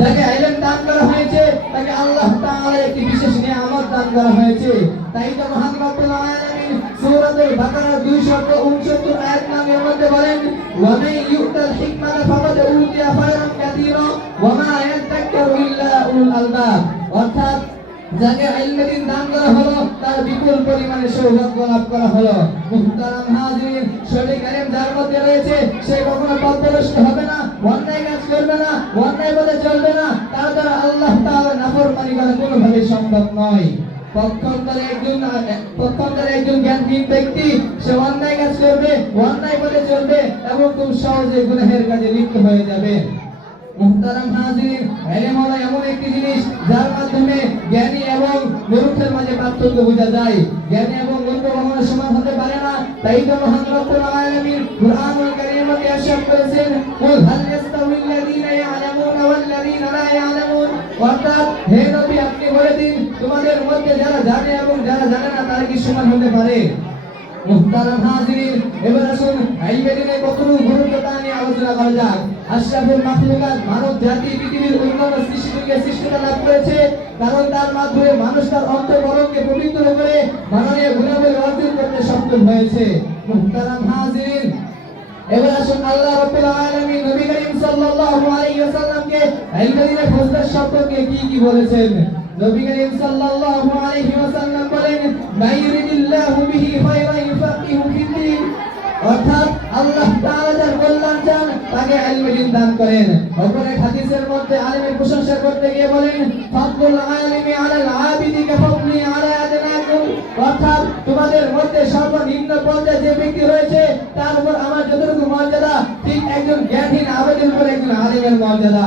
যাকে ইলম দান করা হয়েছে তাকে আল্লাহ তাআলা একটি বিশেষ নিয়ামত দান করা হয়েছে। তাই তো মহান রব্বুল আলামিন সূরাতুল বাকারা 269 আয়াত নামের মধ্যে বলেন, ওয়া মান ইউতাল হিকমাতা ফাকাদ উতিয়া খায়রান কাসীরা ওয়া মা ইয়াযাক্কারু ইল্লা উলুল আলবাব। অর্থাৎ যাকে ইলম দান করা হলো তার বিপুল পরিমাণে সৌভাগ্য লাভ করা হলো। মুহতারাম হাজিরিন, সঠিক ইলম যার মধ্যে রয়েছে সে কখনো পথভ্রষ্ট হবে না, অন্যায় কাজ করবে না, অন্যায় পথে চলবে না, তার দ্বারা আল্লাহ তাআলা নাফরমানি করা কোনোভাবেই সম্ভব নয়। পক্ষান্তরে একজন জ্ঞানহীন ব্যক্তি সে অন্যায় কাজ করবে, অন্যায় পথে চলবে এবং খুব সহজে গুনাহের কাজে লিপ্ত হয়ে যাবে। মুহতারাম হাজিরিন, ইলম হলো এমন একটি জিনিস যার মাধ্যমে জ্ঞানী এবং মূর্খের মাঝে পার্থক্য বোঝা যায়। জ্ঞানী এবং মূর্খ কখনো সমান হতে পারে না। তাই তো মহান রব্বুল আলামিন কুরআনুল কারীমে ইরশাদ করেছেন, কুল হাল ইয়াস্তাউিল্লাযীনা ইয়ালামুনা ওয়াল্লাযীনা লা ইয়ালামুন। অর্থাৎ হে নবী, আপনি বলে দিন তোমাদের মধ্যে যারা জানে এবং যারা জানে না তারা কি সমান হতে পারে? মুহতারাম হাজিরিন, এবার আসুন ইলমের কতটুকু গুরুত্ব তা নিয়ে আলোচনা করা যাক। আশরাফুল মাখলুকাত মানব জাতি পৃথিবীর অন্যান্য সৃষ্টিকে সৃষ্টিতা লাভ করেছে কারণ তার মাধ্যমে মানুষ তার অন্তঃকরণকে পবিত্র করে মাননীয় গুণাবলী অর্জন করতে সক্ষম হয়েছে। মুহতারাম হাজিরিন, এবার আসুন আল্লাহ রাব্বুল আলামিন নবী করিম সাল্লাল্লাহু আলাইহি ওয়াসাল্লামকে ইলমের ফজিলত সম্পর্কে কি বলেছেন। নবী করিম সাল্লাল্লাহু আলাইহি ওয়াসাল্লাম বলেন, মাইরিদিল্লাহু বিহি খায়রান ইউফাকিহু ফিদ্দীন। অর্থাৎ আল্লাহ তাআলা যার কল্যাণ চান তাকে ইলম দান করেন। অপর এক হাদিসের মধ্যে আলেমের প্রশংসা করতে গিয়ে বলেন, ফাদলুল আলিমি আলাল আবিদি কাফাদলি আলা আদনাকুম। অর্থাৎ তোমাদের মধ্যে সর্বনিম্ন পর্যায়ে যে ব্যক্তি রয়েছে তার উপর আমার যতটুকু মর্যাদা ঠিক একজন জ্ঞানহীন আবেদের উপর একজন আলেমের মর্যাদা।